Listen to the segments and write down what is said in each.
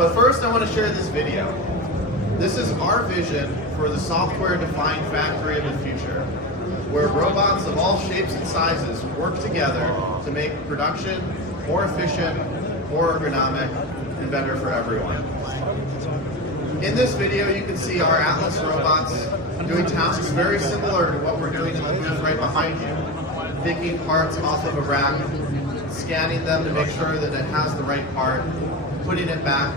But first, I want to share this video. This is our vision for the software-defined factory of the future, where robots of all shapes and sizes work together to make production more efficient, more ergonomic, and better for everyone. In this video, you can see our Atlas robots doing tasks very similar to what we're doing in the booth right behind you. Picking parts off of a rack, scanning them to make sure that it has the right part, putting it back,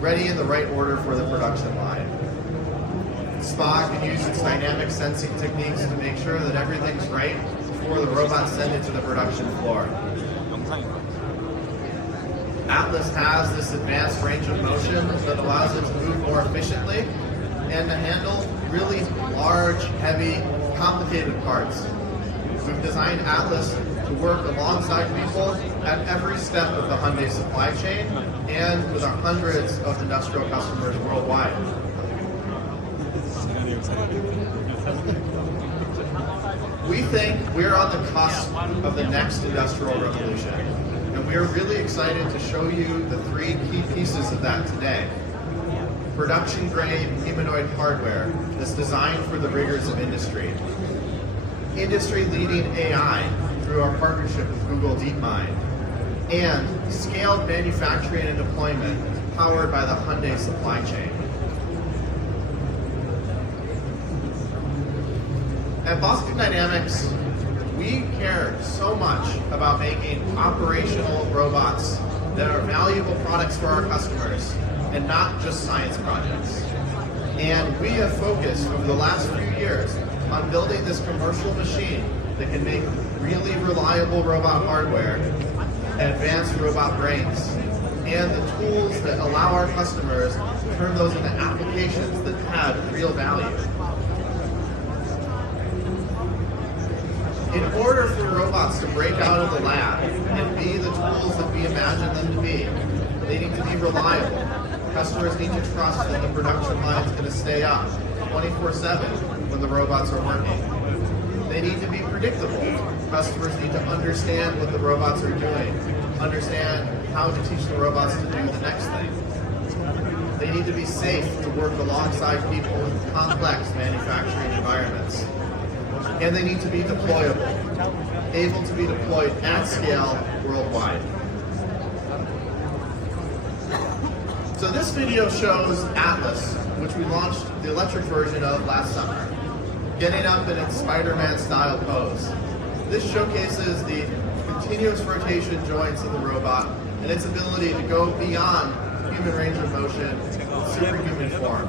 ready in the right order for the production line. Spot can use its dynamic sensing techniques to make sure that everything's right before the robots send it to the production floor. Atlas has this advanced range of motion that allows it to move more efficiently and to handle really large, heavy, complicated parts. We've designed Atlas to work alongside people at every step of the Hyundai supply chain and with our hundreds of industrial customers worldwide. We think we're on the cusp of the next industrial revolution, and we are really excited to show you the three key pieces of that today. Production-grade humanoid hardware that's designed for the rigors of industry. Industry-leading AI through our partnership with Google DeepMind. And scaled manufacturing and deployment powered by the Hyundai supply chain. At Boston Dynamics, we care so much about making operational robots that are valuable products for our customers and not just science projects. And we have focused over the last few years on building this commercial machine that can make really reliable robot hardware, advanced robot brains, and the tools that allow our customers to turn those into applications that have real value. In order for robots to break out of the lab and be the tools that we imagine them to be, they need to be reliable. Customers need to trust that the production line is going to stay up 24/7 when the robots are working. They need to be predictable. Customers need to understand what the robots are doing, understand how to teach the robots to do the next thing. They need to be safe to work alongside people in complex manufacturing environments. And they need to be deployable, able to be deployed at scale worldwide. So this video shows Atlas, which we launched the electric version of last summer, getting up in its Spider-Man style pose. This showcases the continuous rotation joints of the robot and its ability to go beyond human range of motion with superhuman form.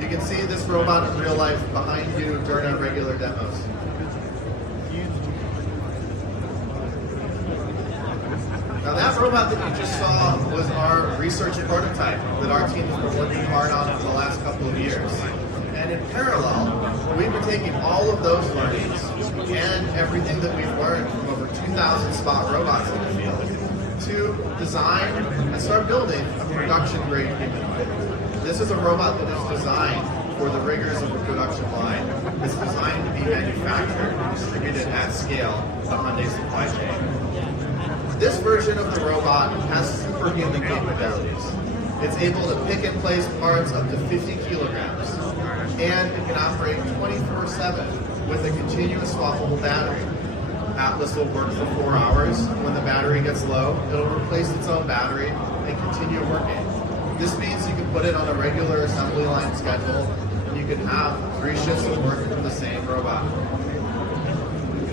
You can see this robot in real life behind you during our regular demos. Now that robot that you just saw was our research prototype that our team has been working hard on for the last couple of years. And in parallel, we've been taking all of those learnings and everything that we've learned from over 2,000 spot robots in the field to design and start building a production-grade humanoid. This is a robot that is designed for the rigors of the production line. It's designed to be manufactured and distributed at scale to Hyundai supply chain. This version of the robot has superhuman capabilities. It's able to pick and place parts up to 50 kilograms, and it can operate 24/7 with a continuous swappable battery. Atlas will work for 4 hours. When the battery gets low, it'll replace its own battery and continue working. This means you can put it on a regular assembly line schedule, and you can have 3 shifts of work from the same robot.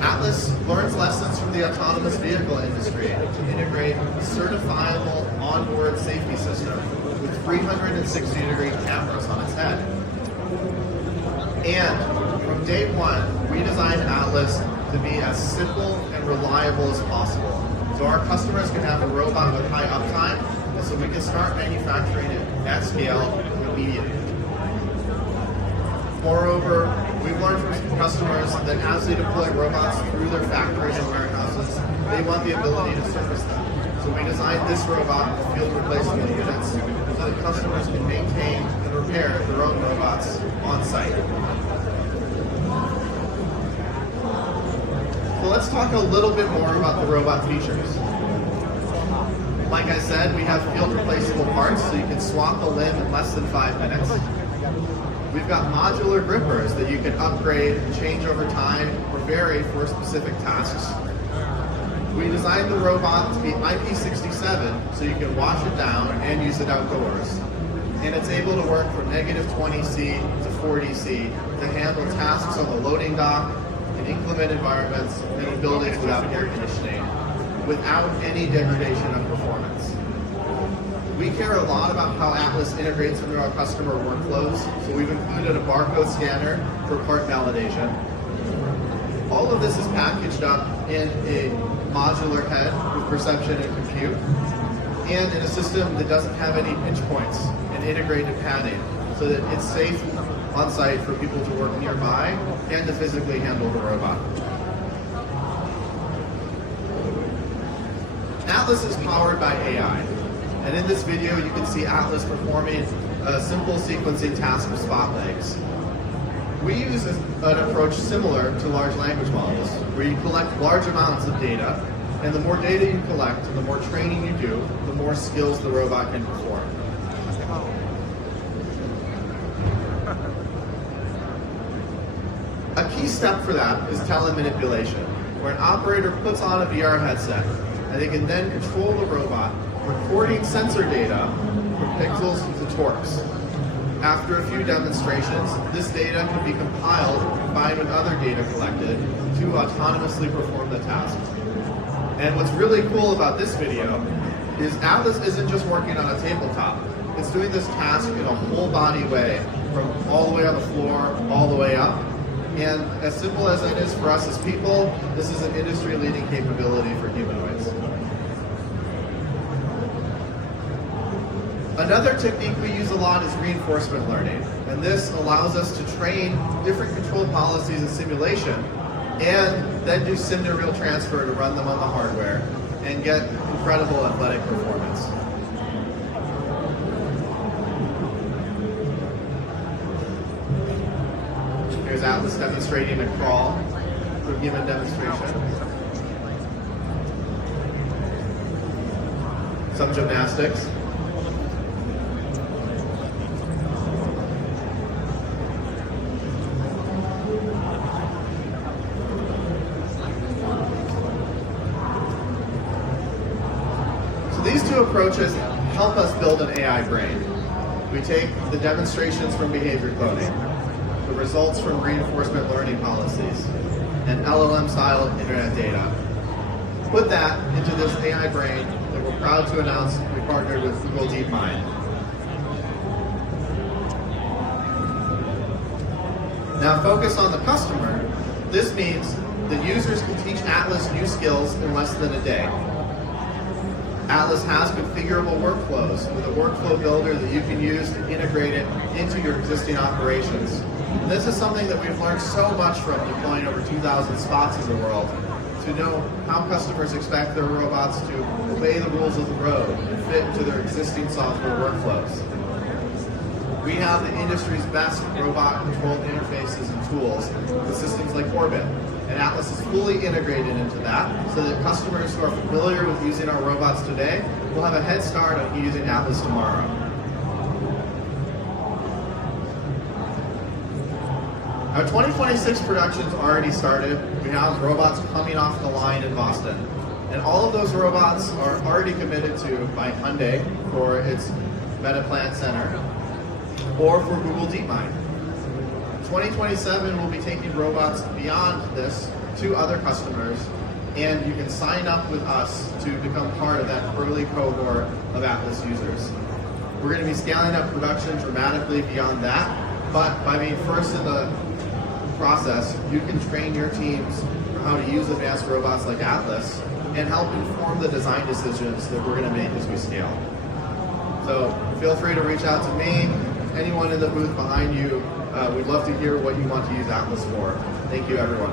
Atlas learns lessons from the autonomous vehicle industry to integrate a certifiable onboard safety system with 360-degree cameras on its head. And from day one, we designed Atlas to be as simple and reliable as possible, so our customers can have a robot with high uptime, and so we can start manufacturing it at scale immediately. Moreover, we've learned from customers that as they deploy robots through their factories and warehouses, they want the ability to service them. So we designed this robot with field replacement units so that customers can maintain and repair their own robots on site. So let's talk a little bit more about the robot features. Like I said, we have field replaceable parts, so you can swap a limb in less than 5 minutes. We've got modular grippers that you can upgrade and change over time or vary for specific tasks. We designed the robot to be IP67, so you can wash it down and use it outdoors. And it's able to work from -20°C to 40°C to handle tasks on the loading dock, in inclement environments, and in buildings without air conditioning, without any degradation of performance. We care a lot about how Atlas integrates into our customer workflows, so we've included a barcode scanner for part validation. All of this is packaged up in a modular head with perception and compute, and in a system that doesn't have any pinch points and integrated padding, so that it's safe on site for people to work nearby and to physically handle the robot. Atlas is powered by AI, and in this video you can see Atlas performing a simple sequencing task of spot legs. We use an approach similar to large language models, where you collect large amounts of data, and the more data you collect and the more training you do, the more skills the robot can perform. A key step for that is telemanipulation, where an operator puts on a VR headset, and they can then control the robot, recording sensor data from pixels to torques. After a few demonstrations, this data can be compiled and combined with other data collected to autonomously perform the task. And what's really cool about this video is Atlas isn't just working on a tabletop. It's doing this task in a whole body way, from all the way on the floor, all the way up. And as simple as it is for us as people, this is an industry-leading capability for humanoids. Another technique we use a lot is reinforcement learning, and this allows us to train different control policies in simulation and then do sim-to-real transfer to run them on the hardware and get incredible athletic performance. Here's Atlas demonstrating a crawl for human demonstration. Some gymnastics. These two approaches help us build an AI brain. We take the demonstrations from behavior coding, the results from reinforcement learning policies, and LLM-style internet data. Put that into this AI brain that we're proud to announce we partnered with Google DeepMind. Now focus on the customer. This means that users can teach Atlas new skills in less than a day. Atlas has configurable workflows with a workflow builder that you can use to integrate it into your existing operations. And this is something that we've learned so much from deploying over 2,000 spots in the world, to know how customers expect their robots to obey the rules of the road and fit into their existing software workflows. We have the industry's best robot control interfaces and tools with systems like Orbit. And Atlas is fully integrated into that, so that customers who are familiar with using our robots today will have a head start on using Atlas tomorrow. Our 2026 production's already started. We have robots coming off the line in Boston. And all of those robots are already committed to by Hyundai for its Metaplant Center, or for Google DeepMind. 2027 will be taking robots beyond this to other customers, and you can sign up with us to become part of that early cohort of Atlas users. We're going to be scaling up production dramatically beyond that, but by being first in the process, you can train your teams on how to use advanced robots like Atlas and help inform the design decisions that we're going to make as we scale. So feel free to reach out to me, anyone in the booth behind you. We'd love to hear what you want to use Atlas for. Thank you, everyone.